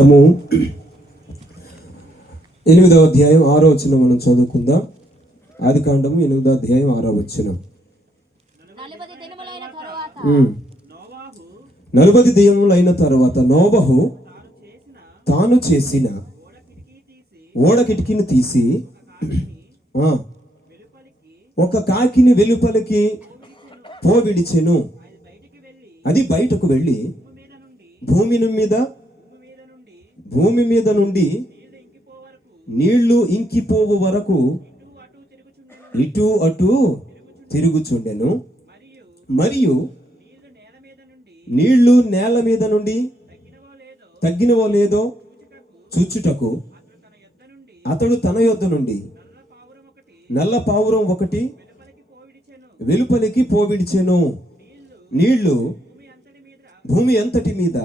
8వ అధ్యాయం 6వ వచనం మనం చదువుకుందాం. ఆదికాండము 8వ అధ్యాయం 6వ వచనం. 40 దినములైన తరువాత నోవహు తాను చేసిన ఓడ కిటికీని తీసి ఒక కాకిని వెలుపలికి పోవిడిచెను. అది బయటకు వెళ్ళి భూమి మీద నుండి నీళ్లు ఇంకిపోవు వరకు ఇటు అటు తిరుగుచుండెను. మరియు నీళ్లు నేల మీద నుండి తగ్గినవో లేదో చూచుటకు అతడు తన యొద్ద నుండి నల్ల పావురం ఒకటి వెలుపలికి పోవిడిచెను. నీళ్లు భూమి అంతటి మీద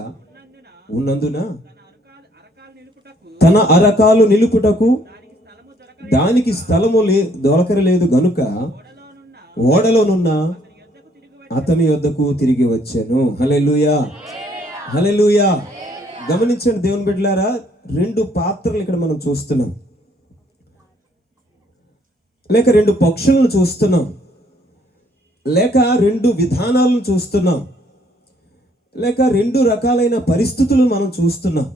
ఉన్నందున తన అరకాలు నిలుపుటకు దానికి స్థలము దొరకలేదు గనుక ఓడలోనున్న అతని యొద్దకు తిరిగి వచ్చాను. హల్లెలూయా, హల్లెలూయా. గమనించండి దేవుని బిడ్డలారా, 2 పాత్రలు ఇక్కడ మనం చూస్తున్నాం, లేక 2 పక్షులను చూస్తున్నాం, లేక 2 విధానాలను చూస్తున్నాం, లేక 2 రకాలైన పరిస్థితులను మనం చూస్తున్నాం.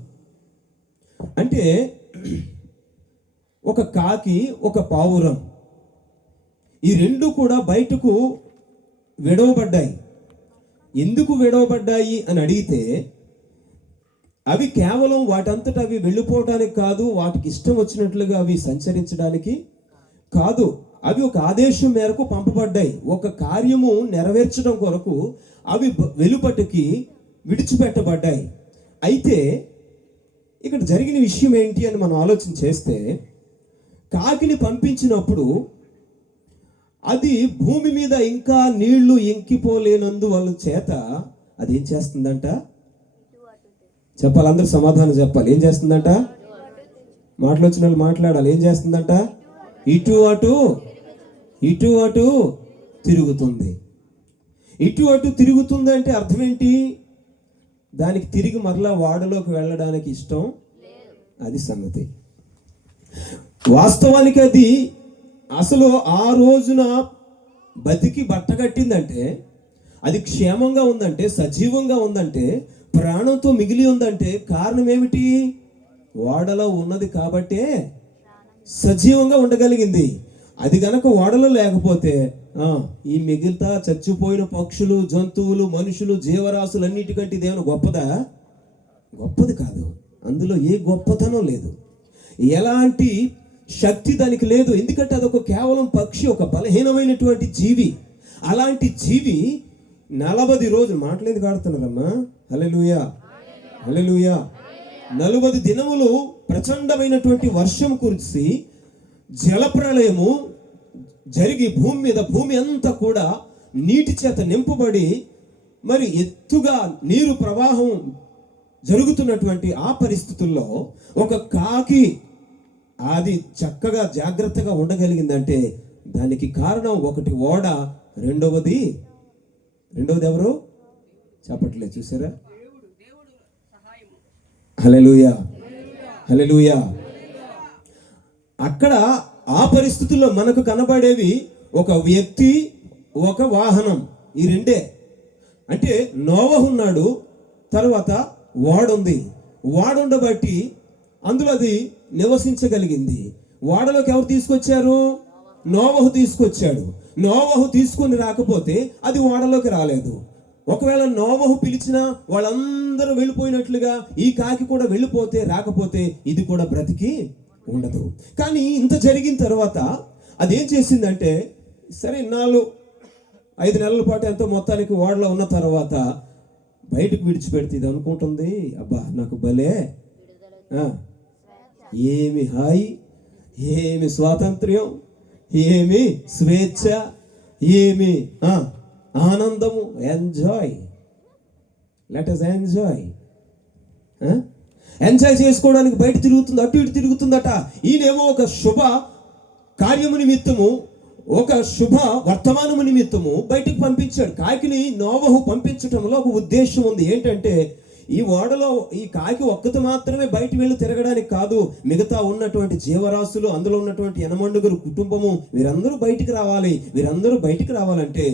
అంటే ఒక కాకి, ఒక పావురం, ఈ 2 కూడా బయటకు విడవబడ్డాయి. ఎందుకు విడవబడ్డాయి అని అడిగితే అవి కేవలం వాటంతట అవి వెళ్ళిపోవడానికి కాదు, వాటికి ఇష్టం వచ్చినట్లుగా అవి సంచరించడానికి కాదు. అవి ఒక ఆదేశం మేరకు పంపబడ్డాయి. ఒక కార్యము నెరవేర్చడం కొరకు అవి వెలుపటికి విడిచిపెట్టబడ్డాయి. అయితే ఇక్కడ జరిగిన విషయం ఏంటి అని మనం ఆలోచన చేస్తే, కాకిని పంపించినప్పుడు అది భూమి మీద ఇంకా నీళ్లు ఇంకిపోలేనందువల్ల చేత అదేం చేస్తుందంట? చెప్పాలి, అందరూ సమాధానం చెప్పాలి. ఏం చేస్తుందంట? మాటలు వచ్చిన వాళ్ళు మాట్లాడాలి. ఏం చేస్తుందంట? ఇటు అటు తిరుగుతుంది. ఇటు అటు తిరుగుతుంది అంటే అర్థం ఏంటి? దానికి తిరిగి మరలా వాడలోకి వెళ్ళడానికి ఇష్టం, అది సంగతి. వాస్తవానికి అది అసలు ఆ రోజున బతికి బట్టగట్టిందంటే, అది క్షేమంగా ఉందంటే, సజీవంగా ఉందంటే, ప్రాణంతో మిగిలి ఉందంటే కారణం ఏమిటి? వాడలో ఉన్నది కాబట్టే సజీవంగా ఉండగలిగింది. అది గనక ఓడలో లేకపోతే ఈ మిగిలితా చచ్చిపోయిన పక్షులు, జంతువులు, మనుషులు, జీవరాశులు అన్నిటికంటే ఇదేమైనా గొప్పదా? గొప్పది కాదు. అందులో ఏ గొప్పతనం లేదు, ఎలాంటి శక్తి దానికి లేదు. ఎందుకంటే అదొక కేవలం పక్షి, ఒక బలహీనమైనటువంటి జీవి. అలాంటి జీవి 40 రోజులు మాట్లాడేది కాడుతున్నారమ్మా. హల్లెలూయా, హల్లెలూయా. 40 దినములు ప్రచండమైనటువంటి వర్షం కురిసి జలప్రళయము జరిగి భూమి అంతా కూడా నీటి చేత నింపబడి మరి ఎత్తుగా నీరు ప్రవాహం జరుగుతున్నటువంటి ఆ పరిస్థితుల్లో ఒక కాకి అది చక్కగా జాగ్రత్తగా ఉండగలిగిందంటే దానికి కారణం ఒకటి ఓడ, రెండవది ఎవరు చెప్పట్లేదు, చూసారా? హల్లెలూయా, హల్లెలూయా. అక్కడ ఆ పరిస్థితుల్లో మనకు కనబడేవి ఒక వ్యక్తి, ఒక వాహనం, ఈ 2. అంటే నోవహు ఉన్నాడు, తర్వాత ఓడుంది. ఓడుండబట్టి అందులో అది నివసించగలిగింది. ఓడలోకి ఎవరు తీసుకొచ్చారు? నోవహు తీసుకొచ్చాడు. నోవహు తీసుకొని రాకపోతే అది ఓడలోకి రాలేదు. ఒకవేళ నోవహు పిలిచినా వాళ్ళందరూ వెళ్ళిపోయినట్లుగా ఈ కాకి కూడా వెళ్ళిపోతే, రాకపోతే ఇది కూడా బ్రతికి ఉండదు. కానీ ఇంత జరిగిన తర్వాత అదేం చేసిందంటే, సరే 5 నెలల పాటు ఎంతో మొత్తానికి ఓడలో ఉన్న తర్వాత బయటకు విడిచిపెడితే ఇది అనుకుంటుంది, అబ్బా నాకు భలే ఏమి హాయి, ఏమి స్వాతంత్ర్యం, ఏమి స్వేచ్ఛ, ఏమి ఆనందము. Enjoy, let us enjoy. Enjoy చేసుకోవడానికి బయట తిరుగుతుంది, అటు ఇటు తిరుగుతుందట. ఈయనేమో ఒక శుభ కార్యము నిమిత్తము, ఒక శుభ వర్తమానము నిమిత్తము బయటికి పంపించాడు. కాకిని నోవహు పంపించడంలో ఒక ఉద్దేశం ఉంది. ఏంటంటే ఈ ఓడలో ఈ కాకి ఒక్కటి మాత్రమే బయట వెళ్ళి తిరగడానికి కాదు, మిగతా ఉన్నటువంటి జీవరాశులు, అందులో ఉన్నటువంటి ఎనమండుగురు కుటుంబము, వీరందరూ బయటికి రావాలి. వీరందరూ బయటికి రావాలంటే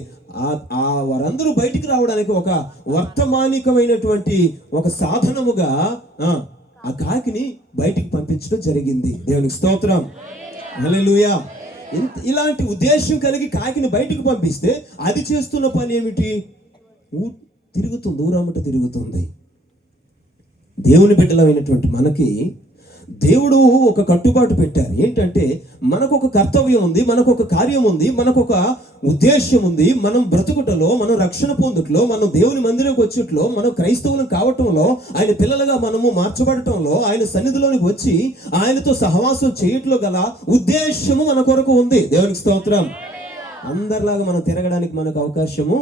వారందరూ బయటికి రావడానికి ఒక వర్తమానికమైనటువంటి ఒక సాధనముగా ఆ కాకిని బయటికి పంపించడం జరిగింది. దేవునికి స్తోత్రం, హల్లెలూయా. ఇలాంటి ఉద్దేశం కలిగి కాకిని బయటికి పంపిస్తే అది చేస్తున్న పని ఏమిటి? తిరుగుతుంది, ఊరమ్మట తిరుగుతుంది. దేవుని బిడ్డలమైనటువంటి మనకి దేవుడు ఒక కట్టుబాటు పెట్టారు. ఏంటంటే మనకు ఒక కర్తవ్యం ఉంది, మనకు ఒక కార్యం ఉంది, మనకు ఒక ఉద్దేశం ఉంది. మనం బ్రతుకుటలో, మనం రక్షణ పొందుట్లో, మనం దేవుని మందిరంకి వచ్చుట్లో, మనం క్రైస్తవులను కావటంలో, ఆయన పిల్లలుగా మనము మార్చబడటంలో, ఆయన సన్నిధిలోనికి వచ్చి ఆయనతో సహవాసం చేయట్లో గల ఉద్దేశము మన కొరకు ఉంది. దేవునికి స్తోత్రం. అందరిలాగా మనం తిరగడానికి మనకు అవకాశము.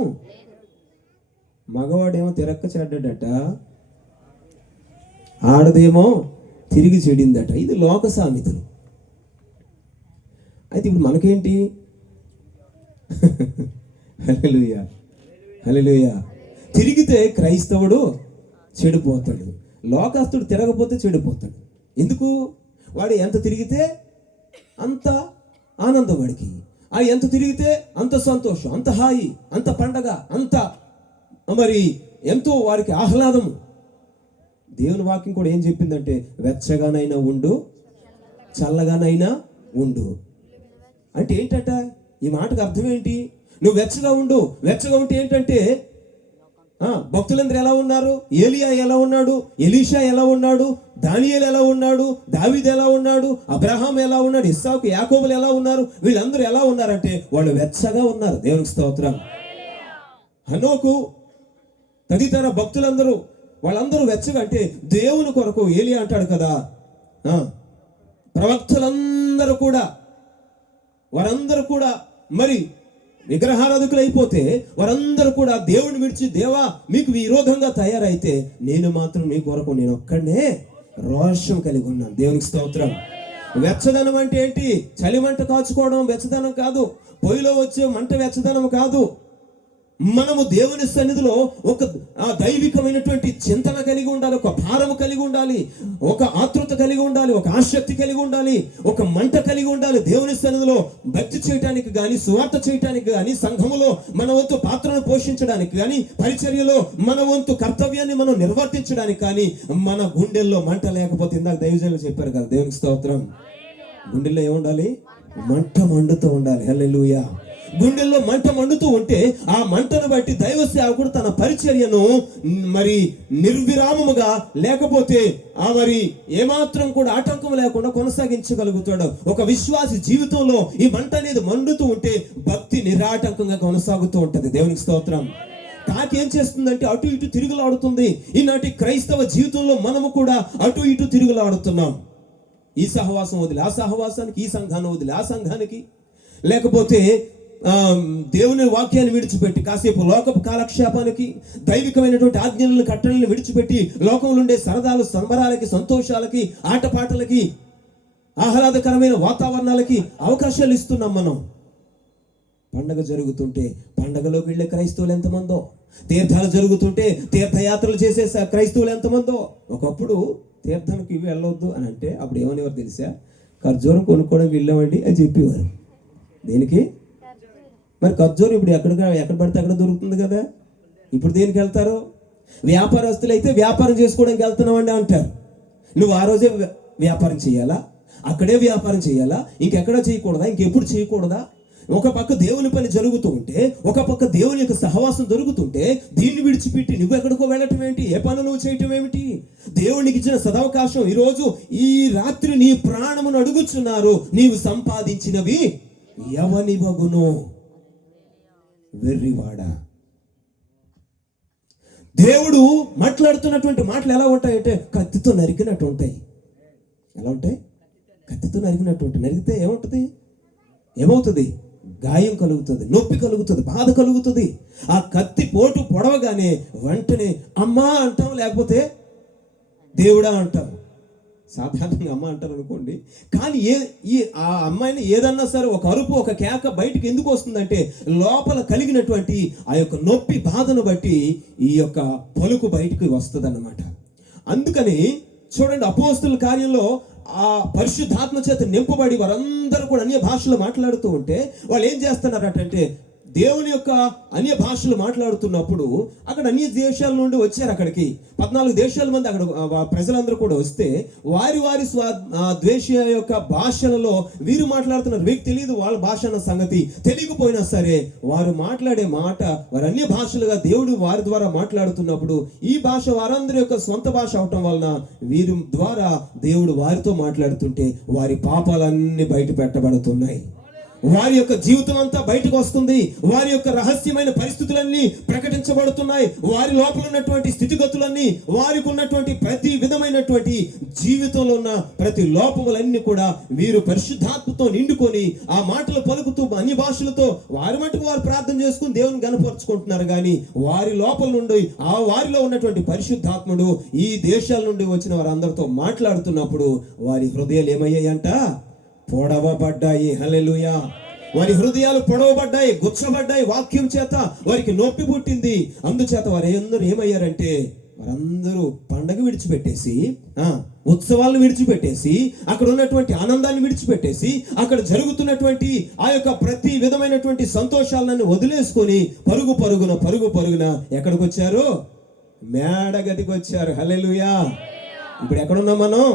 మగవాడేమో తిరక్క చెడ్డట, ఆడదేమో తిరిగి చెడిందట. ఇది లోక సామెతలు. అయితే ఇప్పుడు మనకేంటి? హల్లెలూయా, హల్లెలూయా. తిరిగితే క్రైస్తవుడు చెడిపోతాడు, లోకస్తుడు తిరగపోతే చెడిపోతాడు. ఎందుకు? వాడు ఎంత తిరిగితే అంత ఆనందం వాడికి, ఎంత తిరిగితే అంత సంతోషం, అంత హాయి, అంత పండగ, అంత మరి ఎంతో వారికి ఆహ్లాదము. దేవుని వాక్యం కూడా ఏం చెప్పిందంటే, వెచ్చగానైనా ఉండు, చల్లగానైనా ఉండు. అంటే ఏంటట? ఈ మాటకు అర్థం ఏంటి? నువ్వు వెచ్చగా ఉండు. వెచ్చగా ఉంటే ఏంటంటే, భక్తులందరూ ఎలా ఉన్నారు? ఏలియా ఎలా ఉన్నాడు? ఎలీషా ఎలా ఉన్నాడు? దానియేలు ఎలా ఉన్నాడు? దావీదు ఎలా ఉన్నాడు? అబ్రహాం ఎలా ఉన్నాడు? ఇస్సాకు, యాకోబులు ఎలా ఉన్నారు? వీళ్ళందరూ ఎలా ఉన్నారంటే వాళ్ళు వెచ్చగా ఉన్నారు. దేవునికి స్తోత్రం. హనోకు తదితర భక్తులందరూ వాళ్ళందరూ వెచ్చగా, అంటే దేవుని కొరకు. ఏలియా అంటాడు కదా, ప్రవక్తలందరూ కూడా, వారందరూ కూడా మరి విగ్రహారాధకులు అయిపోతే వారందరూ కూడా దేవుని విడిచి, దేవా మీకు విరోధంగా తయారైతే నేను మాత్రం నీ కొరకు నేను ఒక్కడనే రోషం కలిగి ఉన్నాను. దేవునికి స్తోత్రం. వెచ్చదనం అంటే ఏంటి? చలిమంట కాచుకోవడం వెచ్చదనం కాదు. పొయ్యిలో వచ్చే మంట వెచ్చదనం కాదు. మనము దేవుని సన్నిధిలో ఒక దైవికమైనటువంటి చింతన కలిగి ఉండాలి, ఒక భారము కలిగి ఉండాలి, ఒక ఆతృత కలిగి ఉండాలి, ఒక ఆసక్తి కలిగి ఉండాలి, ఒక మంట కలిగి ఉండాలి. దేవుని సన్నిధిలో భక్తి చేయటానికి కానీ, సువార్త చేయటానికి కానీ, సంఘములో మన వంతు పాత్రను పోషించడానికి కానీ, పరిచర్యలో మన వంతు కర్తవ్యాన్ని మనం నిర్వర్తించడానికి కానీ మన గుండెల్లో మంట లేకపోతే, ఇందాక దైవజనులు చెప్పారు కదా, దేవునికి స్తోత్రం, గుండెల్లో ఏముండాలి? మంట మండుతూ ఉండాలి. హల్లెలూయా. గుండెల్లో మంట మండుతూ ఉంటే ఆ మంటను బట్టి దైవ సేవకుడు తన పరిచర్యను మరి నిర్విరామముగా, లేకపోతే మరి ఏమాత్రం కూడా ఆటంకం లేకుండా కొనసాగించగలుగుతాడు. ఒక విశ్వాసి జీవితంలో ఈ మంట అనేది మండుతూ ఉంటే భక్తి నిరాటంకంగా కొనసాగుతూ ఉంటది. దేవునికి స్తోత్రం. కాకి ఏం చేస్తుందంటే అటు ఇటు తిరుగులాడుతుంది. ఈనాటి క్రైస్తవ జీవితంలో మనము కూడా అటు ఇటు తిరుగులాడుతున్నాం. ఈ సహవాసం వదిలి ఆ సహవాసానికి, ఈ సంఘాన్ని వదిలి ఆ సంఘానికి, లేకపోతే దేవుని వాక్యాన్ని విడిచిపెట్టి కాసేపు లోకపు కాలక్షేపానికి, దైవికమైనటువంటి ఆజ్ఞలను, కట్టడలను విడిచిపెట్టి లోకంలో ఉండే సరదాలు, సంబరాలకి, సంతోషాలకి, ఆటపాటలకి, ఆహ్లాదకరమైన వాతావరణాలకి అవకాశాలు ఇస్తున్నాం మనం. పండగ జరుగుతుంటే పండగలోకి వెళ్ళే క్రైస్తవులు ఎంతమందో, తీర్థాలు జరుగుతుంటే తీర్థయాత్రలు చేసే క్రైస్తవులు ఎంతమందో. ఒకప్పుడు తీర్థానికి వెళ్ళొద్దు అని అంటే అప్పుడు ఏమనేవారు తెలుసా? ఖర్జూరం కొనుక్కోవడానికి వెళ్ళామండి అని చెప్పేవారు. దేనికి? మరి ఖర్జూరం ఇప్పుడు ఎక్కడ పడితే అక్కడ దొరుకుతుంది కదా. ఇప్పుడు దేనికి వెళ్తారు? వ్యాపారస్తులు అయితే వ్యాపారం చేసుకోవడానికి వెళ్తున్నామండి అంటారు. నువ్వు ఆ రోజే వ్యాపారం చేయాలా? అక్కడే వ్యాపారం చేయాలా? ఇంకెక్కడ చేయకూడదా? ఇంకెప్పుడు చేయకూడదా? ఒక పక్క దేవుని పని జరుగుతూ ఉంటే, ఒక పక్క దేవుని యొక్క సహవాసం జరుగుతుంటే, దీన్ని విడిచిపెట్టి నువ్వు ఎక్కడికో వెళ్ళటం ఏంటి? ఏ పనులు నువ్వు చేయటం ఏమిటి? దేవునికి ఇచ్చిన సదవకాశం ఈరోజు ఈ రాత్రి నీ ప్రాణమును అడుగుచున్నారు, నీవు సంపాదించినవి ఎవనివగును? వెర్రివాడా. దేవుడు మాట్లాడుతున్నటువంటి మాటలు ఎలా ఉంటాయంటే కత్తితో నరికినట్టు ఉంటాయి. ఎలా ఉంటాయి? కత్తితో నరికినట్టు ఉంటాయి. నరికితే ఏమవుతుంది? గాయం కలుగుతుంది, నొప్పి కలుగుతుంది, బాధ కలుగుతుంది. ఆ కత్తి పోటు పొడవగానే వెంటనే అమ్మా అంటాం, లేకపోతే దేవుడా అంటాం. సాధారణంగా అమ్మ అంటారు అనుకోండి. కానీ ఆ అమ్మాయిని ఏదన్నా సరే ఒక అరుపు ఒక కేక బయటకు ఎందుకు వస్తుందంటే లోపల కలిగినటువంటి ఆ యొక్క నొప్పి బాధను బట్టి ఈ యొక్క పలుకు బయటకు వస్తుంది అన్నమాట. అందుకని చూడండి, అపోస్తుల కార్యంలో ఆ పరిశుద్ధాత్మ చేత నింపబడి వారందరూ కూడా అన్య భాషలు మాట్లాడుతూ ఉంటే వాళ్ళు ఏం చేస్తున్నారటంటే దేవుని యొక్క అన్య భాషలు మాట్లాడుతున్నప్పుడు అక్కడ అన్య దేశాల నుండి వచ్చారు. అక్కడికి 14 దేశాల మంది అక్కడ ప్రజలందరూ కూడా వస్తే వారి ద్వేష యొక్క భాషలలో వీరు మాట్లాడుతున్నారు. వీరికి తెలియదు వాళ్ళ భాష అన్న సంగతి. తెలియకపోయినా సరే వారు మాట్లాడే మాట వారు అన్య భాషలుగా దేవుడు వారి ద్వారా మాట్లాడుతున్నప్పుడు ఈ భాష వారందరి యొక్క సొంత భాష అవటం వలన వీరి ద్వారా దేవుడు వారితో మాట్లాడుతుంటే వారి పాపాలన్నీ బయట పెట్టబడుతున్నాయి. వారి యొక్క జీవితం అంతా బయటకు వస్తుంది. వారి యొక్క రహస్యమైన పరిస్థితులన్నీ ప్రకటించబడుతున్నాయి. వారి లోపల ఉన్నటువంటి స్థితిగతులన్నీ, వారికి ఉన్నటువంటి ప్రతి విధమైనటువంటి జీవితంలో ఉన్న ప్రతి లోపములన్నీ కూడా వీరు పరిశుద్ధాత్మతో నిండుకొని ఆ మాటలు పలుకుతూ అన్ని భాషలతో వారి మటుకు వారు ప్రార్థన చేసుకుని దేవుని గణపరుచుకుంటున్నారు. కానీ వారి లోపల నుండి ఆ వారిలో ఉన్నటువంటి పరిశుద్ధాత్ముడు ఈ దేశాల నుండి వచ్చిన వారందరితో మాట్లాడుతున్నప్పుడు వారి హృదయాలు ఏమయ్యాయంట? పొడవబడ్డాయి. హల్లెలూయా. వారి హృదయాలు పొడవబడ్డాయి, గుచ్చబడ్డాయి. వాక్యం చేత వారికి నొప్పి పుట్టింది. అందుచేత వారు అందరూ ఏమయ్యారంటే వారందరూ పండగ విడిచిపెట్టేసి, ఉత్సవాలను విడిచిపెట్టేసి, అక్కడ ఉన్నటువంటి ఆనందాన్ని విడిచిపెట్టేసి, అక్కడ జరుగుతున్నటువంటి ఆ యొక్క ప్రతి విధమైనటువంటి సంతోషాలను వదిలేసుకొని పరుగు పరుగున ఎక్కడికి వచ్చారు? మేడగదికి వచ్చారు. హల్లెలూయా. ఇప్పుడు ఎక్కడున్నాం మనం?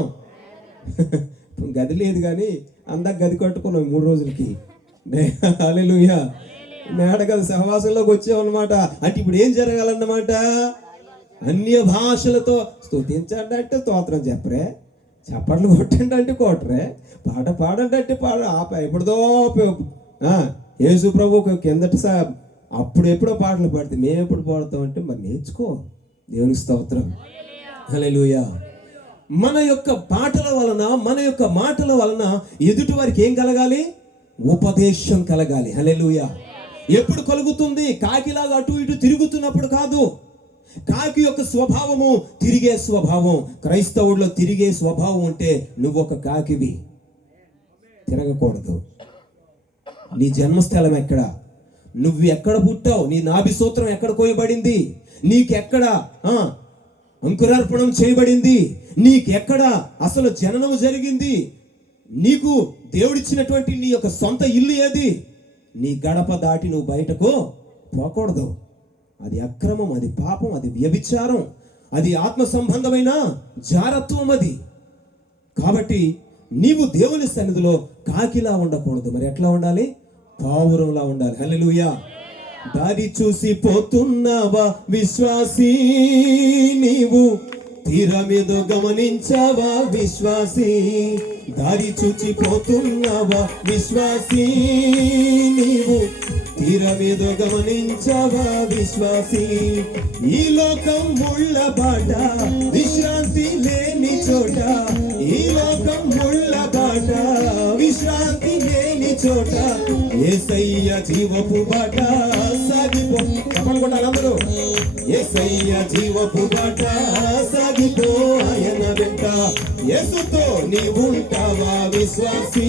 గది లేదు కానీ అందాక గది కట్టుకున్నాం 3 రోజులకి. హల్లెలూయా. మేడగది సహవాసంలోకి వచ్చామన్నమాట. అంటే ఇప్పుడు ఏం జరగాలన్నమాట? అన్య భాషలతో స్తుతించండి అంటే స్తోత్రం చెప్పరే, చప్పట్లు కొట్టండి అంటే కొట్టరే, పాట పాడండి అంటే పాడ. ఎప్పుడుదో యేసు ప్రభు కిందట అప్పుడెప్పుడో పాటలు పాడితే మేము ఎప్పుడు పాడుతాం అంటే మరి నేర్చుకో. దేవునికి స్తోత్రం. హల్లెలూయా. మన యొక్క పాటల వలన, మన యొక్క మాటల వలన ఎదుటి వారికి ఏం కలగాలి? ఉపదేశం కలగాలి. హల్లెలూయా. ఎప్పుడు కలుగుతుంది? కాకిలాగా అటు ఇటు తిరుగుతున్నప్పుడు కాదు. కాకి యొక్క స్వభావము తిరిగే స్వభావం. క్రైస్తవుడిలో తిరిగే స్వభావం ఉంటే నువ్వు ఒక కాకివి. తిరగకూడదు. నీ జన్మస్థలం ఎక్కడ? నువ్వు ఎక్కడ పుట్టావు? నీ నాభి సూత్రం ఎక్కడ కోయబడింది? నీకెక్కడ అంకురార్పణం చేయబడింది? నీకెక్కడ అసలు జననం జరిగింది? నీకు దేవుడిచ్చినటువంటి నీ యొక్క సొంత ఇల్లు ఏది? నీ గడప దాటి నువ్వు బయటకు పోకూడదు. అది అక్రమం, అది పాపం, అది వ్యభిచారం, అది ఆత్మ సంబంధమైన జారత్వం. అది కాబట్టి నీవు దేవుని సన్నిధిలో కాకిలా ఉండకూడదు. మరి ఎట్లా ఉండాలి? పావురంలా ఉండాలి. హల్లెలూయా. దారి చూసి పోతున్నావా విశ్వాసీ? నీవు తీరమేదో గమనించావా విశ్వాసీ? దారి చూచి పోతున్నావా విశ్వాసీ? నీవు తీరమేదో గమనించావా విశ్వాసీ? ఈ లోకం ముళ్ళ బాట, విశ్రాంతి లేని చోట. ఈ లోకం ముళ్ళ బాట, విశ్రాంతి లేని చోట. యేసయ్య జీవపు బాట సాగిపో. చెప్పండి కూడా అందరూ. యేసయ్య జీవపు బాట సాగిపో ఆయన వెంట. యేసుతో నీవు ఉంటావా విశ్వాసీ?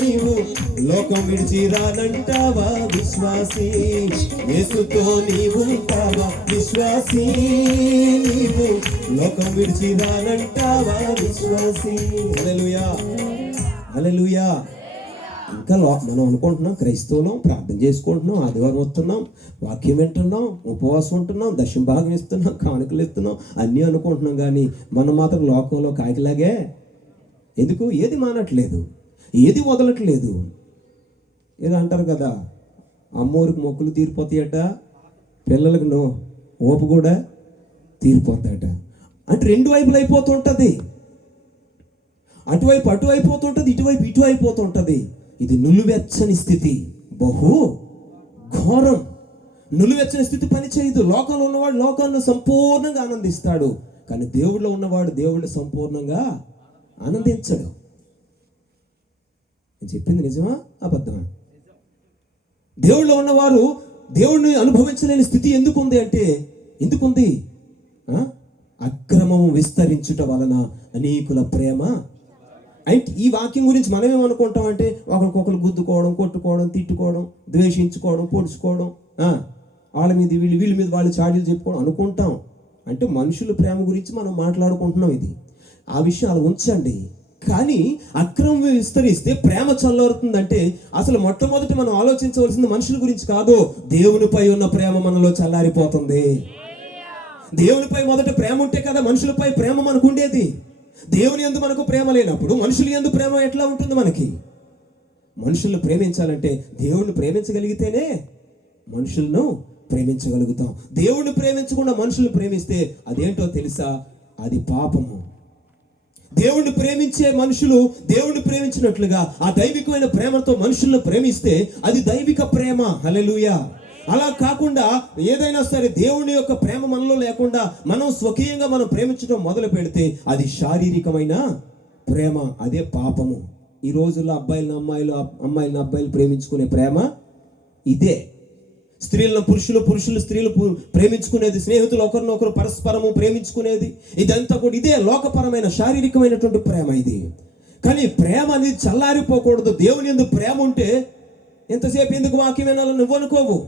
నీవు లోకం విడిచి రానంటావా విశ్వాసీ? యేసుతో నీవు ఉంటావా విశ్వాసీ? నీవు లోకం విడిచి రానంటావా విశ్వాసీ? హల్లెలూయా. హల్లెలూయా. ఇంకా మనం అనుకుంటున్నాం క్రైస్తవులం, ప్రార్థన చేసుకుంటున్నాం, ఆదివారం వస్తున్నాం, వాక్యం వింటున్నాం, ఉపవాసం ఉంటున్నాం, దశమ భాగం ఇస్తున్నాం, కానుకలు ఇస్తున్నాం, అన్నీ అనుకుంటున్నాం. కానీ మనం మాత్రం లోకంలో కాకిలాగే ఎందుకు? ఏది మానట్లేదు, ఏది వదలట్లేదు. ఏదో అంటారు కదా, అమ్మోరికి మొక్కులు తీరిపోతాయట, పిల్లలకు ఓపు కూడా తీరిపోతాయట. అంటే 2 వైపులు అయిపోతుంటుంది. అటువైపు అటు అయిపోతుంటుంది, ఇటువైపు ఇటు అయిపోతుంటుంది. ఇది నులువెచ్చని స్థితి, బహు ఘోరం. నులువెచ్చని స్థితి పని చేయదు. లోకంలో ఉన్నవాడు లోకాన్ని సంపూర్ణంగా ఆనందిస్తాడు, కానీ దేవుడిలో ఉన్నవాడు దేవుడిని సంపూర్ణంగా ఆనందించడు. నేను చెప్పింది నిజమా అబద్ధమా? దేవుడిలో ఉన్నవారు దేవుడిని అనుభవించలేని స్థితి ఎందుకుంది అంటే ఎందుకుంది? అక్రమము విస్తరించుట వలన అనేకుల ప్రేమ. అంటే ఈ వాక్యం గురించి మనం ఏమనుకుంటాం అంటే ఒకరికొకరు గుద్దుకోవడం, కొట్టుకోవడం, తిట్టుకోవడం, ద్వేషించుకోవడం, పొడుచుకోవడం, వాళ్ళ మీద వీళ్ళ మీద వాళ్ళు చాడీలు చెప్పుకోవడం అనుకుంటాం. అంటే మనుషుల ప్రేమ గురించి మనం మాట్లాడుకుంటున్నాం. ఇది ఆ విషయాలు ఉంచండి. కానీ అక్రమం విస్తరిస్తే ప్రేమ చల్లారుతుందంటే అసలు మొట్టమొదటి మనం ఆలోచించవలసింది మనుషుల గురించి కాదు, దేవునిపై ఉన్న ప్రేమ మనలో చల్లారిపోతుంది. దేవునిపై మొదట ప్రేమ ఉంటే కదా మనుషులపై ప్రేమ మనకు ఉండేది. దేవుని యందు మనకు ప్రేమ లేనప్పుడు మనుషుల యందు ప్రేమ ఎట్లా ఉంటుంది మనకి? మనుషులను ప్రేమించాలంటే దేవుణ్ణి ప్రేమించగలిగితేనే మనుషులను ప్రేమించగలుగుతాం. దేవుణ్ణి ప్రేమించకుండా మనుషులను ప్రేమిస్తే అదేంటో తెలుసా? అది పాపము. దేవుణ్ణి ప్రేమించే మనుషులు దేవుణ్ణి ప్రేమించినట్లుగా ఆ దైవికమైన ప్రేమతో మనుషులను ప్రేమిస్తే అది దైవిక ప్రేమ. హల్లెలూయా. అలా కాకుండా ఏదైనా సరే దేవుని యొక్క ప్రేమ మనలో లేకుండా మనం స్వకీయంగా మనం ప్రేమించడం మొదలు పెడితే అది శారీరకమైన ప్రేమ, అదే పాపము. ఈ రోజుల్లో అమ్మాయిలను అబ్బాయిలు ప్రేమించుకునే ప్రేమ ఇదే. స్త్రీలను పురుషులు స్త్రీలు ప్రేమించుకునేది, స్నేహితులు ఒకరినొకరు పరస్పరము ప్రేమించుకునేది, ఇదంతా కూడా ఇదే లోకపరమైన శారీరకమైనటువంటి ప్రేమ ఇది. కానీ ప్రేమ అనేది చల్లారిపోకూడదు. దేవుని యందు ప్రేమ ఉంటే ఎంతసేపు ఎందుకు వాక్యం వినాలని నువ్వు అనుకోవు,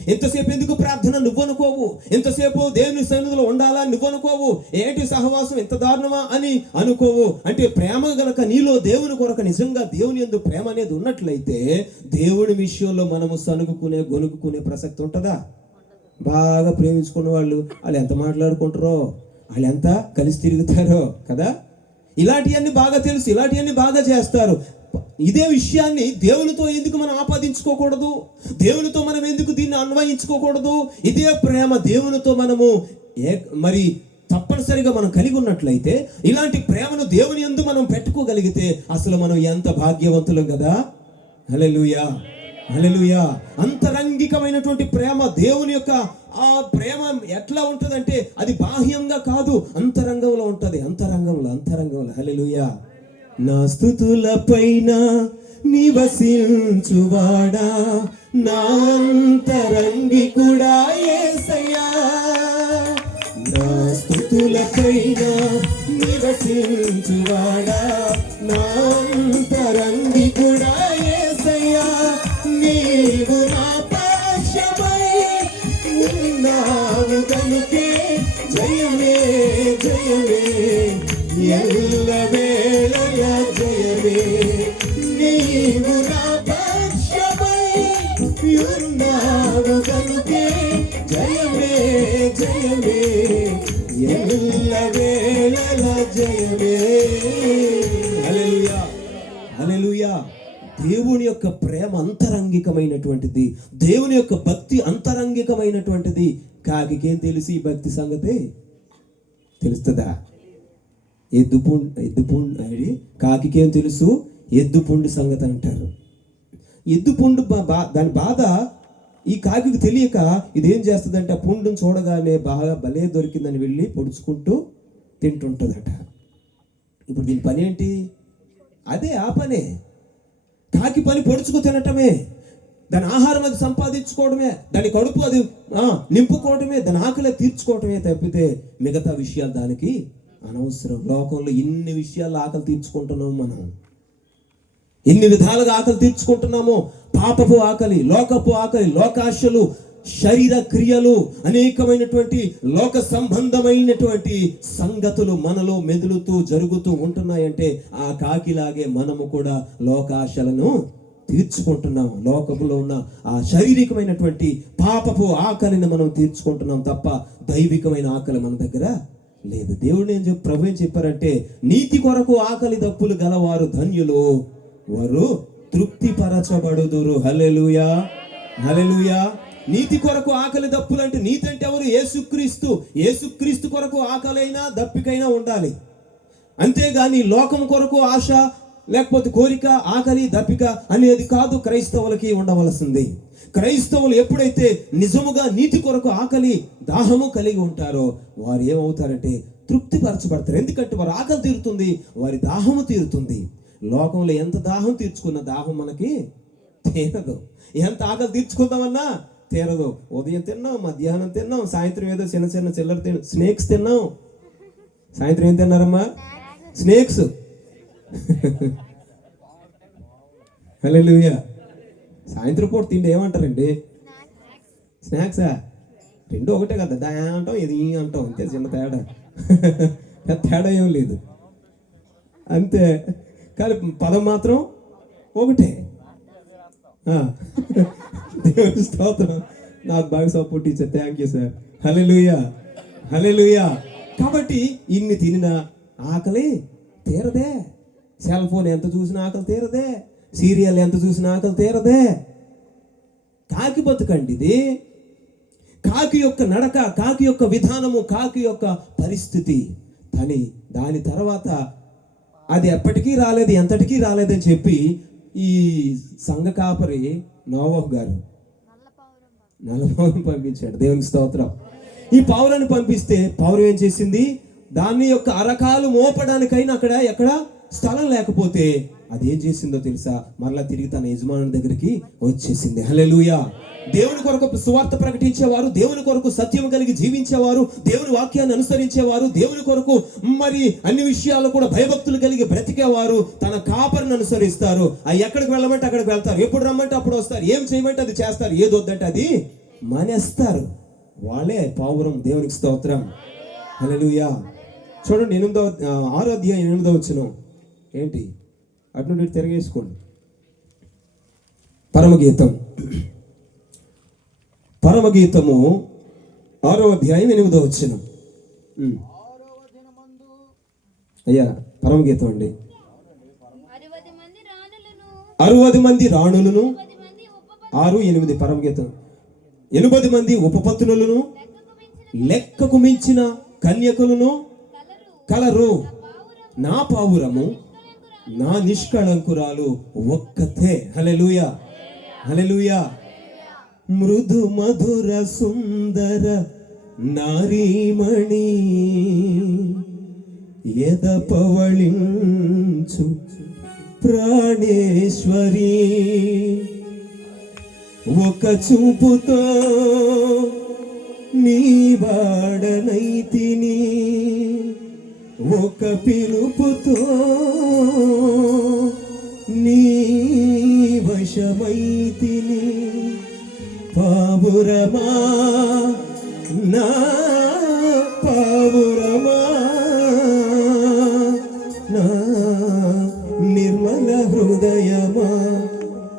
ఎంతసేపు ఎందుకు ప్రార్థన నువ్వు అనుకోవు, ఎంతసేపు దేవుని సన్నిధిలో ఉండాలా నువ్వు అనుకోవు, ఏంటి సహవాసం ఎంత దారుణమా అని అనుకోవు. అంటే ప్రేమ గనక నీలో దేవుని కొరకు నిజంగా దేవుని యందు ప్రేమ అనేది ఉన్నట్లయితే దేవుని విషయంలో మనము గొనుక్కునే ప్రసక్తి ఉంటుందా? బాగా ప్రేమించుకున్న వాళ్ళు ఎంత మాట్లాడుకుంటారో, వాళ్ళు ఎంత కలిసి తిరుగుతారో కదా. ఇలాంటివన్నీ బాగా తెలుసు, ఇలాంటివన్నీ బాగా చేస్తారు. ఇదే విషయాన్ని దేవునితో ఎందుకు మనం ఆపాదించుకోకూడదు? దేవునితో మనం ఎందుకు దీన్ని అన్వయించుకోకూడదు? ఇదే ప్రేమ దేవునితో మనము మరి తప్పనిసరిగా మనం కలిగి ఉన్నట్లయితే, ఇలాంటి ప్రేమను దేవుని యందు మనం పెట్టుకోగలిగితే అసలు మనం ఎంత భాగ్యవంతులం కదా. హల్లెలూయా, హల్లెలూయా. అంతరంగికమైనటువంటి ప్రేమ, దేవుని యొక్క ఆ ప్రేమ ఎట్లా ఉంటుందంటే అది బాహ్యంగా కాదు, అంతరంగంలో ఉంటుంది. అంతరంగంలో. హల్లెలూయా. నా స్తుతుల పైన నివసించువాడా, నా అంతరంగికుడా యేసయ్యా. నా స్తుతుల పైన నివసించువాడా, నా అంతరంగికుడా యేసయ్యా. నీవు నా పక్షమై ఉన్నావు కనుకే జయమే ఎల్లవేళల జయమే. నీవు నా పక్షమై ఉన్నావు కనుకే జయమే ఎల్లవేళల జయమే. హల్లెలూయా, హల్లెలూయా. దేవుని యొక్క ప్రేమ అంతరంగికమైనటువంటిది, దేవుని యొక్క భక్తి అంతరంగికమైనటువంటిది. కాకికేం తెలుసు ఈ భక్తి సంగతి? తెలుస్తుందా? ఎద్దుపుండు కాకికేం తెలుసు? ఎద్దుపుండు సంగతి అంటారు. ఎద్దుపుండు దాని బాధ ఈ కాకికి తెలియక ఇదేం చేస్తుందంటే ఆ పుండుని చూడగానే బాగా భలే దొరికిందని వెళ్ళి పొడుచుకుంటూ తింటుంటుందట. ఇప్పుడు దీని పని ఏంటి? అదే ఆ పనే. కాకి పని పొడుచుకు తినటమే, దాని ఆహారం అది సంపాదించుకోవడమే, దాని కడుపు అది నింపుకోవడమే, దాని ఆకలి తీర్చుకోవడమే తప్పితే మిగతా విషయాలు దానికి అనవసరం. లోకంలో ఇన్ని విషయాలు ఆకలి తీర్చుకుంటున్నాము మనం, ఎన్ని విధాలుగా ఆకలి తీర్చుకుంటున్నామో. పాపపు ఆకలి, లోకపు ఆకలి, లోకాశలు, శరీర క్రియలు, అనేకమైనటువంటి లోక సంబంధమైనటువంటి సంగతులు మనలో మెదులుతూ జరుగుతూ ఉంటున్నాయంటే ఆ కాకిలాగే మనము కూడా లోకాశలను తీర్చుకుంటున్నాం. లోకములో ఉన్న ఆ శారీరకమైనటువంటి పాపపు ఆకలిని మనం తీర్చుకుంటున్నాం తప్ప దైవికమైన ఆకలి మన దగ్గర లేదు. దేవుడు ప్రభు ఏం చెప్పారంటే, నీతి కొరకు ఆకలి దప్పులు గలవారు ధన్యులు, వారు తృప్తిపరచబడుదురు. హల్లెలూయా, హల్లెలూయా. నీతి కొరకు ఆకలి దప్పులు అంటే నీతి అంటే ఎవరు? యేసుక్రీస్తు కొరకు ఆకలైనా దప్పికైనా ఉండాలి. అంతేగాని లోకం కొరకు ఆశ లేకపోతే కోరిక, ఆకలి, దప్పిక అనేది కాదు క్రైస్తవులకి ఉండవలసింది. క్రైస్తవులు ఎప్పుడైతే నిజముగా నీతి కొరకు ఆకలి దాహము కలిగి ఉంటారో వారు ఏమవుతారంటే తృప్తిపరచబడతారు. ఎందుకంటే వారి ఆకలి తీరుతుంది, వారి దాహము తీరుతుంది. లోకంలో ఎంత దాహం తీర్చుకున్న దాహం మనకి తీరదు. ఎంత ఆకలి తీర్చుకుందామన్నా తీరదు. ఉదయం తిన్నాం, మధ్యాహ్నం తిన్నాం, సాయంత్రం ఏదో చిన్న చిల్లర స్నేక్స్ తిన్నాం, సాయంత్రం ఏం తిన్నారమ్మా? స్నేక్స్. హల్లెలూయా. సాయంత్రం పూట తిండి ఏమంటారండి? స్నాక్సా? రెండు ఒకటే కదా, దా అంటాం ఇది అంటాం, అంతే, చిన్న తేడా. తేడా ఏం లేదు, అంతే. కానీ పదం మాత్రం ఒకటే. దేవుని స్తోత్రం. నాకు బాగా సపోర్ట్ ఇచ్చారు, థ్యాంక్ యూ సార్. హల్లెలూయా, హల్లెలూయా. కాబట్టి ఇన్ని తినినా ఆకలి తీరదే. సెల్ ఫోన్ ఎంత చూసినా ఆకలి తీరదే. సీరియల్ ఎంత చూసినా ఆకలి తీరదే. కాకి బతుకండి ఇది. కాకి యొక్క నడక, కాకి యొక్క విధానము, కాకి యొక్క పరిస్థితి. కానీ దాని తర్వాత అది ఎప్పటికీ రాలేదు, ఎంతటికీ రాలేదని చెప్పి ఈ సంఘ కాపరి నోవహు గారు నల్ల పావురం పంపించాడు. దేవునికి స్తోత్రం. ఈ పావురాన్ని పంపిస్తే పావురం ఏం చేసింది? దాని యొక్క అరకాలు మోపడానికైనా అక్కడ ఎక్కడ స్థలం లేకపోతే అదేం చేసిందో తెలుసా? మరలా తిరిగి తన యజమానుని దగ్గరికి వచ్చేసింది. హల్లెలూయా. దేవుని కొరకు సువార్త ప్రకటించేవారు, దేవుని కొరకు సత్యం కలిగి జీవించేవారు, దేవుని వాక్యాన్ని అనుసరించేవారు, దేవుని కొరకు మరి అన్ని విషయాలు కూడా భయభక్తులు కలిగి బ్రతికేవారు తన కాపరిని అనుసరిస్తారు. ఎక్కడికి వెళ్ళమంటే అక్కడికి వెళ్తారు, ఎప్పుడు రమ్మంటే అప్పుడు వస్తారు, ఏం చేయమంటే అది చేస్తారు, ఏది వద్దంటే అది మానేస్తారు. వాళ్ళే పావురం. దేవునికి స్తోత్రం. హల్లెలూయా. చూడండి 6వ అధ్యాయం 8వ వచనం ఏంటి? అటు నుండి తిరగేసుకోండి. పరమగీతము 6వ అధ్యాయం 8వ వచనం. అయ్యా పరమగీతం అండి. 60 మంది రాణులను, 6, 8 పరమగీతం. 80 మంది ఉపపత్నులను, లెక్కకు మించిన కన్యకులను కలరు. నా పావురము, నా నిష్కళంకురాలు ఒక్కతే. హల్లెలూయా, హల్లెలూయా. మృదు మధుర సుందర నారీమణి, ఎద పవళించు ప్రాణేశ్వరి, ఒక చూపుతో నీ వాడనైతిని, ఒక పిలుపుతో నీ వశమైతిని. పావురమా, నా పావురమా, నా నిర్మల హృదయమా,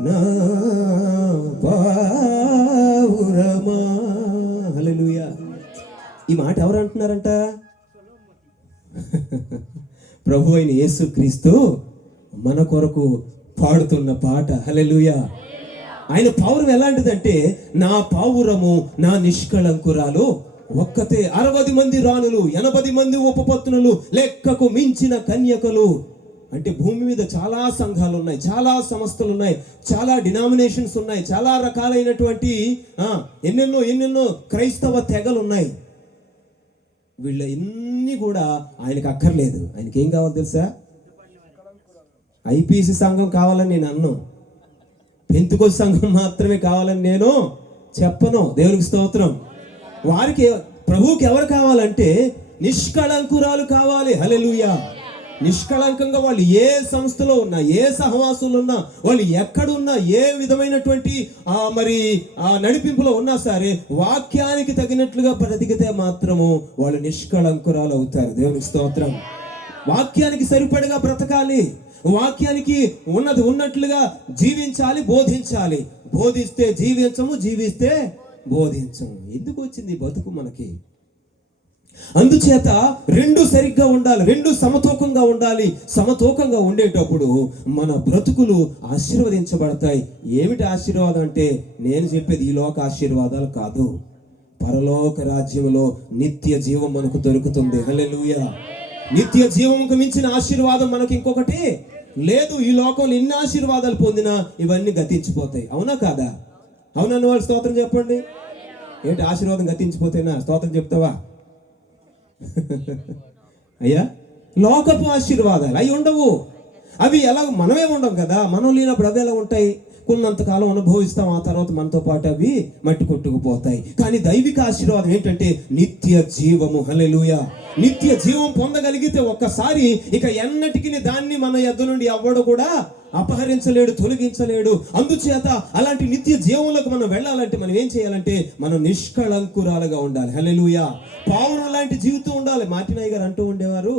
నా పావురమా. హల్లెలూయా. ఈ మాట ఎవరు అంటున్నారంట? ప్రభు అయిన యేసుక్రీస్తు మన కొరకు పాడుతున్న పాట. హల్లెలూయా. ఆయన పావురం ఎలాంటిదంటే, నా పావురము, నా నిష్కళంకురాలు ఒక్కతే. 60 మంది రాణులు, 80 మంది ఉపపత్నులు, లెక్కకు మించిన కన్యకలు. అంటే భూమి మీద చాలా సంఘాలు ఉన్నాయి, చాలా సంస్థలు ఉన్నాయి, చాలా డినామినేషన్స్ ఉన్నాయి, చాలా రకాలైనటువంటి ఎన్నెన్నో క్రైస్తవ తెగలు ఉన్నాయి. వీళ్ళ ఎన్ని కూడా ఆయనకు అక్కర్లేదు. ఆయనకి ఏం కావాలి తెలుసా? ఐపీసీ సంఘం కావాలని నేను అన్ను, పెంతుకొస్తు సంఘం మాత్రమే కావాలని నేను చెప్పను. దేవునికి స్తోత్రం. వారికి, ప్రభువుకి ఎవరు కావాలంటే నిష్కళంకురాలు కావాలి. హల్లెలూయా. నిష్కళంకంగా వాళ్ళు ఏ సంస్థలో ఉన్నా, ఏ సహవాసులు ఉన్నా, వాళ్ళు ఎక్కడున్నా, ఏ విధమైనటువంటి మరి నడిపింపులో ఉన్నా సరే, వాక్యానికి తగినట్లుగా బ్రతికితే మాత్రము వాళ్ళు నిష్కళంకురాలు అవుతారు. దేవునికి స్తోత్రం. వాక్యానికి సరిపడగా బ్రతకాలి, వాక్యానికి ఉన్నది ఉన్నట్లుగా జీవించాలి, బోధించాలి. బోధిస్తే జీవించము, జీవిస్తే బోధించము. ఎందుకు వచ్చింది బతుకు మనకి? అందుచేత రెండు సరిగ్గా ఉండాలి, రెండు సమతూకంగా ఉండాలి. సమతూకంగా ఉండేటప్పుడు మన బ్రతుకులు ఆశీర్వదించబడతాయి. ఏమిటి ఆశీర్వాదం అంటే, నేను చెప్పేది ఈ లోక ఆశీర్వాదాలు కాదు, పరలోక రాజ్యంలో నిత్య జీవం మనకు దొరుకుతుంది. హల్లెలూయా. నిత్య జీవంకు మించిన ఆశీర్వాదం మనకి ఇంకొకటి లేదు. ఈ లోకంలో ఎన్ని ఆశీర్వాదాలు పొందినా ఇవన్నీ గతించిపోతాయి. అవునా కాదా? అవునన్న వాళ్ళు స్తోత్రం చెప్పండి. ఏంటి ఆశీర్వాదం గతించిపోతేనా స్తోత్రం చెప్తావా? అయ్యా, లోకపు ఆశీర్వాదాలు అవి ఉండవు. అవి ఎలా, మనమే ఉండం కదా, మనం లేనప్పుడు అవి ఎలా ఉంటాయి? కొన్నంతకాలం అనుభవిస్తాం, ఆ తర్వాత మనతో పాటు అవి మట్టి కొట్టుకుపోతాయి. కానీ దైవిక ఆశీర్వాదం ఏంటంటే నిత్య జీవము. హల్లెలూయా. నిత్య జీవం పొందగలిగితే ఒక్కసారి ఇక ఎన్నటికి దాన్ని మన యొద్ద నుండి ఎవ్వడు కూడా అపహరించలేడు, తొలగించలేడు. అందుచేత అలాంటి నిత్య జీవంలోకి మనం వెళ్ళాలంటే మనం ఏం చేయాలంటే మనం నిష్కళంకురాలుగా ఉండాలి. హల్లెలూయా. పావురం లాంటి జీవితం ఉండాలి. మార్టినయ్య గారు అంటూ ఉండేవారు,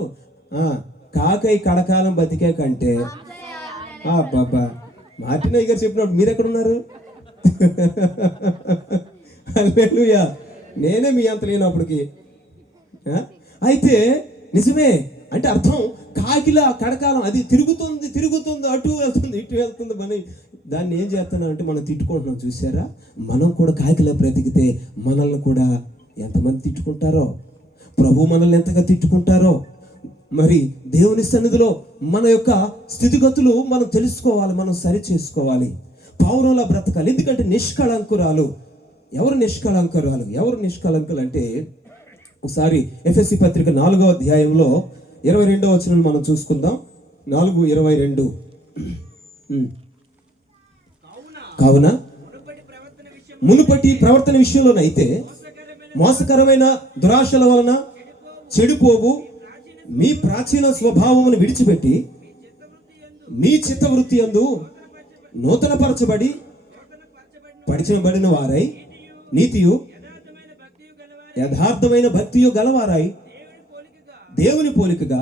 కాకై కడకాలం బతికే కంటే బాబా. మార్టినయ్య గారు చెప్పినప్పుడు మీరు ఎక్కడున్నారు? హల్లెలూయా. నేనే మీ అంత లేనప్పటికి. అయితే నిజమే అంటే అర్థం, కాకిలా కడకాలం అది తిరుగుతుంది అటు వెళ్తుంది ఇటు వెళ్తుంది. మనం దాన్ని ఏం చేస్తున్నాం అంటే మనం తిట్టుకుంటున్నాం. చూసారా, మనం కూడా కాకిలా బ్రతికితే మనల్ని కూడా ఎంతమంది తిట్టుకుంటారో, ప్రభు మనల్ని ఎంతగా తిట్టుకుంటారో. మరి దేవుని సన్నిధిలో మన యొక్క స్థితిగతులు మనం తెలుసుకోవాలి, మనం సరి చేసుకోవాలి, పావురంలా బ్రతకాలి. ఎందుకంటే నిష్కళంకురాలు. ఎవరు నిష్కళంకులు అంటే ఒకసారి ఎఫెసీ పత్రిక 4వ అధ్యాయంలో 22వ వచనం మనం చూసుకుందాం. 4:22. కావున మునుపటి ప్రవర్తన విషయంలోనైతే మోసకరమైన దురాశల వలన చెడిపోవు మీ ప్రాచీన స్వభావమును విడిచిపెట్టి మీ చిత్తవృత్తి యందు నూతనపరచబడి పడిచిన వారై నీతియు యథార్థమైన భక్తియు గలవారై దేవుని పోలికగా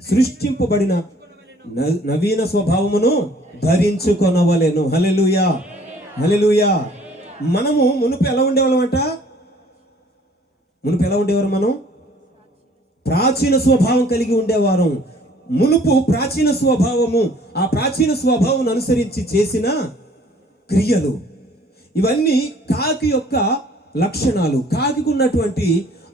సృష్టింపబడిన నవీన స్వభావమును ధరించుకొనవలెను. హల్లెలూయా. హల్లెలూయా. మనము మునుపు ఎలా ఉండేవాళ్ళమంట? మనం ప్రాచీన స్వభావం కలిగి ఉండేవారు. మునుపు ప్రాచీన స్వభావము, ఆ ప్రాచీన స్వభావం అనుసరించి చేసిన క్రియలు, ఇవన్నీ కాకి యొక్క లక్షణాలు, కాకి ఉన్నటువంటి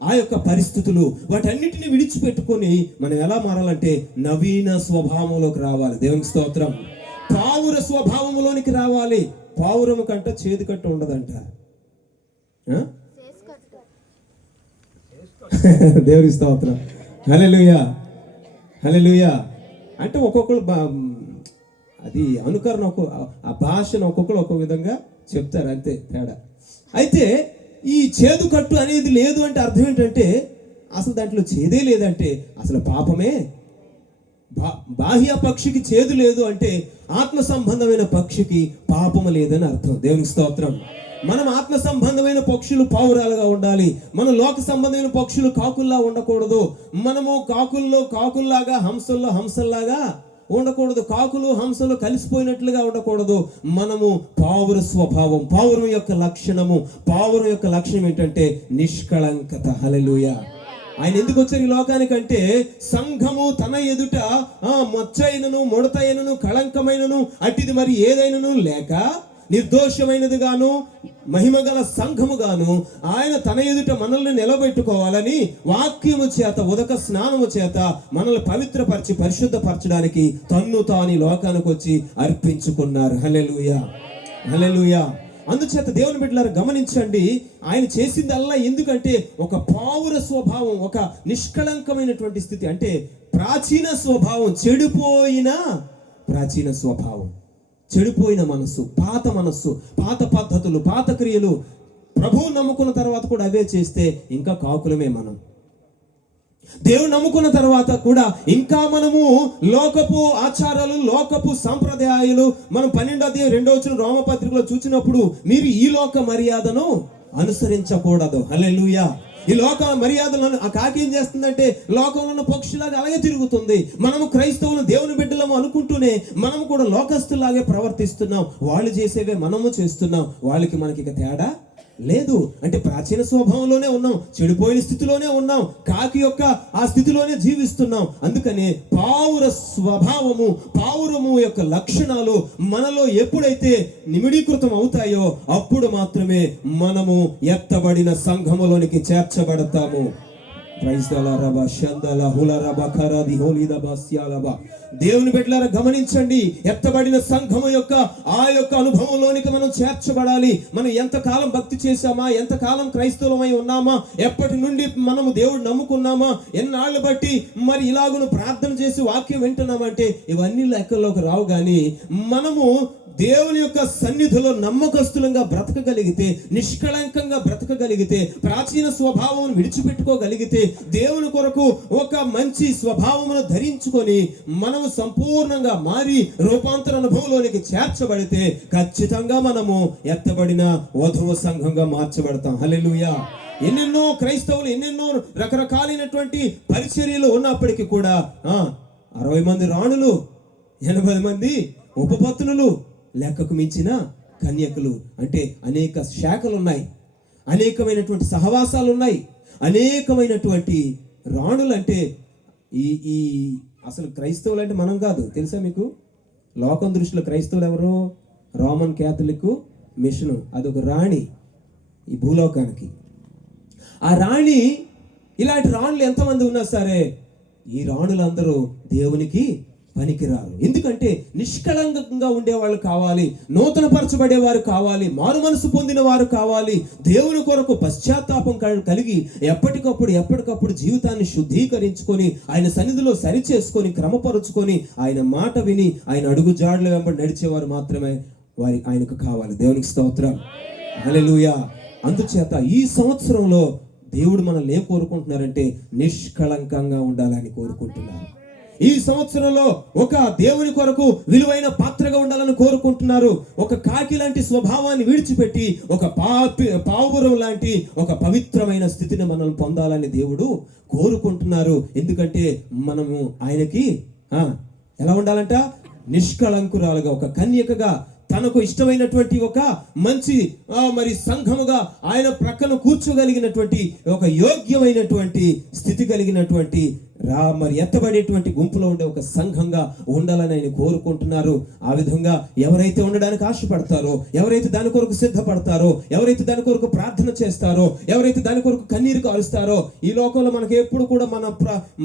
ఆ యొక్క పరిస్థితులు. వాటన్నిటిని విడిచిపెట్టుకొని మనం ఎలా మారాలంటే నవీన స్వభావంలోకి రావాలి. దేవునికి స్తోత్రం. పావుర స్వభావంలోనికి రావాలి. పావురము కంట చేదు కట్ట ఉండదంట. దేవునికి స్తోత్రం. హల్లెలూయా. హల్లెలూయా. అంటే ఒక్కొక్కరు అది అనుకరణ, ఆ భాషను ఒక్కొక్కరు ఒక్కొక్క విధంగా చెప్తారు, అంతే తేడా. అయితే ఈ చేదు కట్టు అనేది లేదు అంటే అర్థం ఏంటంటే అసలు దాంట్లో చేదే లేదంటే అసలు పాపమే. బాహ్య పక్షికి చేదు లేదు అంటే ఆత్మ సంబంధమైన పక్షికి పాపము లేదని అర్థం. దేవునికి స్తోత్రం. మనం ఆత్మ సంబంధమైన పక్షులు పావురాలుగా ఉండాలి. మనం లోక సంబంధమైన పక్షులు కాకుల్లా ఉండకూడదు. మనము కాకుల్లాగా హంసల్లాగా ఉండకూడదు. కాకులు హంసలు కలిసిపోయినట్లుగా ఉండకూడదు. మనము పావుర స్వభావం, పావురం యొక్క లక్షణము, పావురం యొక్క లక్షణం ఏంటంటే నిష్కళంకత. హల్లెలూయా. ఆయన ఎందుకు వచ్చారు ఈ లోకానికంటే సంఘము తన ఎదుట మచ్చైనను ముడతైనను కళంకమైనను అట్టిది మరి ఏదైనను లేక నిర్దోషమైనది గాను మహిమగల సంఘము గాను ఆయన తన ఎదుట మనల్ని నిలబెట్టుకోవాలని వాక్యము చేత ఉదక స్నానము చేత మనల్ని పవిత్రపరిచి పరిశుద్ధపరచడానికి తన్ను తాను లోకానికి వచ్చి అర్పించుకున్నారు. హల్లెలూయా. హల్లెలూయా. అందుచేత దేవుని బిడ్డలారా గమనించండి, ఆయన చేసిందల్లా ఎందుకంటే ఒక పావుర స్వభావం, ఒక నిష్కళంకమైనటువంటి స్థితి. అంటే ప్రాచీన స్వభావం, చెడిపోయిన ప్రాచీన స్వభావం, చెడిపోయిన మనస్సు, పాత పద్ధతులు, పాత క్రియలు. ప్రభువు నమ్ముకున్న తర్వాత కూడా అవే చేస్తే ఇంకా కాకులమే మనం. దేవుడు నమ్ముకున్న తర్వాత కూడా ఇంకా మనము లోకపు ఆచారాలు, లోకపు సాంప్రదాయాలు, మనం 12వ అధ్యాయం 2వ వచనం రోమపత్రికలో చూసినప్పుడు మీరు ఈ లోక మర్యాదను అనుసరించకూడదు. హల్లెలూయా. ఈ లోక మర్యాదలను ఆ కాకి ఏం చేస్తుందంటే లోకంలో ఉన్న పక్షులాగా అలాగే తిరుగుతుంది. మనము క్రైస్తవులు దేవుని బిడ్డలము అనుకుంటూనే మనము కూడా లోకస్తులాగే ప్రవర్తిస్తున్నాం. వాళ్ళు చేసేవే మనము చేస్తున్నాం. వాళ్ళకి మనకి ఇక తేడా లేదు. అంటే ప్రాచీన స్వభావంలోనే ఉన్నాం, చెడిపోయిన స్థితిలోనే ఉన్నాం, కాకి యొక్క ఆ స్థితిలోనే జీవిస్తున్నాం. అందుకని పావుర స్వభావము, పావురము యొక్క లక్షణాలు మనలో ఎప్పుడైతే నిమిడీకృతం అవుతాయో అప్పుడు మాత్రమే మనము ఎత్తబడిన సంఘములోనికి చేర్చబడతాము. దేవుని బిడ్డలారా గమనించండి, ఎత్తబడిన సంఘము యొక్క ఆ యొక్క అనుభవంలోనికి మనం చేర్చబడాలి. మనం ఎంతకాలం భక్తి చేశామా, ఎంతకాలం క్రైస్తవులమై ఉన్నామా, ఎప్పటి నుండి మనము దేవుడు నమ్ముకున్నామా, ఎన్నాళ్ళు బట్టి మరి ఇలాగును ప్రార్థన చేసి వాక్యం వింటున్నామంటే ఇవన్నీ లెక్కల్లోకి రావు. కానీ మనము దేవుని యొక్క సన్నిధిలో నమ్మకస్తులంగా బ్రతకగలిగితే, నిష్కళంకంగా బ్రతకగలిగితే, ప్రాచీన స్వభావం విడిచిపెట్టుకోగలిగితే, దేవుని కొరకు ఒక మంచి స్వభావమును ధరించుకొని మనము సంపూర్ణంగా మారి రూపాంతర అనుభవంలోనికి చేర్చబడితే ఖచ్చితంగా మనము ఎత్తబడిన వధువు సంఘంగా మార్చబడతాం. హల్లెలూయా. ఎన్నెన్నో క్రైస్తవులు ఎన్నెన్నో రకరకాలైనటువంటి పరిచర్యలు ఉన్నప్పటికీ కూడా 60 మంది రాణులు, 80 మంది ఉపపత్నులు, లెక్కకు మించిన కన్యకులు. అంటే అనేక శాఖలు ఉన్నాయి, అనేకమైనటువంటి సహవాసాలు ఉన్నాయి, అనేకమైనటువంటి రాణులు. అంటే ఈ అసలు క్రైస్తవులు అంటే మనం కాదు, తెలుసా మీకు? లోకం దృష్టిలో క్రైస్తవులు ఎవరు? రోమన్ క్యాథలిక్ మిషను, అదొక రాణి ఈ భూలోకానికి. ఆ రాణి, ఇలాంటి రాణులు ఎంతమంది ఉన్నా సరే ఈ రాణులందరూ దేవునికి పనికిరారు. ఎందుకంటే నిష్కళంకంగా ఉండేవాళ్ళు కావాలి, నూతన పరచబడేవారు కావాలి, మారు మనసు పొందిన వారు కావాలి, దేవుని కొరకు పశ్చాత్తాపం కలిగి ఎప్పటికప్పుడు జీవితాన్ని శుద్ధీకరించుకొని ఆయన సన్నిధిలో సరిచేసుకొని క్రమపరుచుకొని ఆయన మాట విని ఆయన అడుగు జాడల వెంబడి నడిచేవారు మాత్రమే ఆయనకు కావాలి. దేవునికి స్తోత్రం. హల్లెలూయా. అందుచేత ఈ సంవత్సరంలో దేవుడు మనల్ని ఏం కోరుకుంటున్నారంటే నిష్కళంకంగా ఉండాలని కోరుకుంటున్నారు. ఈ సంవత్సరంలో ఒక దేవుని కొరకు విలువైన పాత్రగా ఉండాలని కోరుకుంటున్నారు. ఒక కాకి లాంటి స్వభావాన్ని విడిచిపెట్టి ఒక పావురం లాంటి ఒక పవిత్రమైన స్థితిని మనం పొందాలని దేవుడు కోరుకుంటున్నారు. ఎందుకంటే మనము ఆయనకి ఎలా ఉండాలంట? నిష్కళంకురాలుగా, ఒక కన్యకగా, తనకు ఇష్టమైనటువంటి ఒక మంచి మరి సంఘముగా ఆయన ప్రక్కన కూర్చోగలిగినటువంటి ఒక యోగ్యమైనటువంటి స్థితి కలిగినటువంటి మరి ఎత్తబడేటువంటి గుంపులో ఉండే ఒక సంఘంగా ఉండాలని ఆయన కోరుకుంటున్నారు. ఆ విధంగా ఎవరైతే ఉండడానికి ఆశపడతారో, ఎవరైతే దాని కొరకు సిద్ధపడతారో, ఎవరైతే దాని కొరకు ప్రార్థన చేస్తారో, ఎవరైతే దాని కొరకు కన్నీరు కారుస్తారో, ఈ లోకంలో మనకి ఎప్పుడు కూడా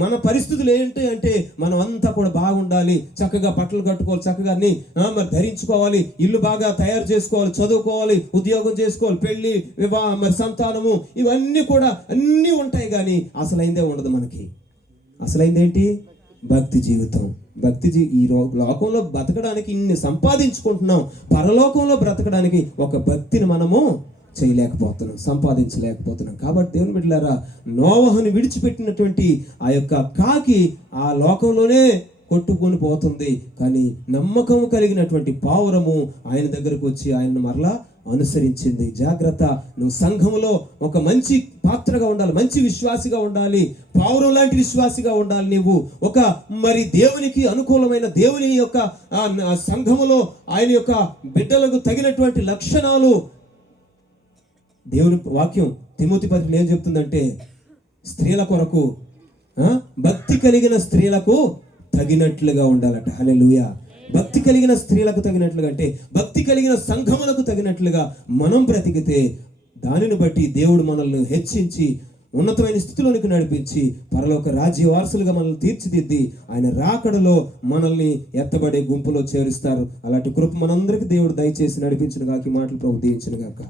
మన పరిస్థితులు ఏంటి అంటే మనం అంతా కూడా బాగుండాలి, చక్కగా బట్టలు కట్టుకోవాలి, చక్కగా మరి ధరించుకోవాలి, ఇల్లు బాగా తయారు చేసుకోవాలి, చదువుకోవాలి, ఉద్యోగం చేసుకోవాలి, పెళ్లి, వివాహం, మరి సంతానము, ఇవన్నీ కూడా అన్నీ ఉంటాయి. కానీ అసలైందే ఉండదు మనకి. అసలైందేంటి? భక్తి జీవితం. ఈ లోకంలో బ్రతకడానికి ఇన్ని సంపాదించుకుంటున్నాం, పరలోకంలో బ్రతకడానికి ఒక భక్తిని మనము చేయలేకపోతున్నాం, సంపాదించలేకపోతున్నాం. కాబట్టి దేవుని బిడ్డలారా, నోవహును విడిచిపెట్టినటువంటి ఆ యొక్క కాకి ఆ లోకంలోనే కొట్టుకొని పోతుంది. కానీ నమ్మకం కలిగినటువంటి పావురము ఆయన దగ్గరకు వచ్చి ఆయన మరలా అనుసరించింది. జాగ్రత్త, నువ్వు సంఘములో ఒక మంచి పాత్రగా ఉండాలి, మంచి విశ్వాసిగా ఉండాలి, పావురం లాంటి విశ్వాసిగా ఉండాలి. నీవు ఒక మరి దేవునికి అనుకూలమైన దేవుని యొక్క సంఘములో ఆయన యొక్క బిడ్డలకు తగినటువంటి లక్షణాలు దేవుని వాక్యం తిమోతి పత్రికలో ఏం చెప్తుందంటే, స్త్రీల కొరకు భక్తి కలిగిన స్త్రీలకు తగినట్లుగా ఉండాలట. హల్లెలూయా. భక్తి కలిగిన స్త్రీలకు తగినట్లుగా, అంటే భక్తి కలిగిన సంఘములకు తగినట్లుగా మనం బ్రతికితే దానిని బట్టి దేవుడు మనల్ని హెచ్చించి ఉన్నతమైన స్థితిలోనికి నడిపించి పరలోక రాజ్య వారసులుగా మనల్ని తీర్చిదిద్ది ఆయన రాకడలో మనల్ని ఎత్తబడే గుంపులో చేరుస్తారు. అలాంటి కృప మనందరికీ దేవుడు దయచేసి నడిపించిన గాక. ఈ మాటలు ప్రభు దీవించిన గాక.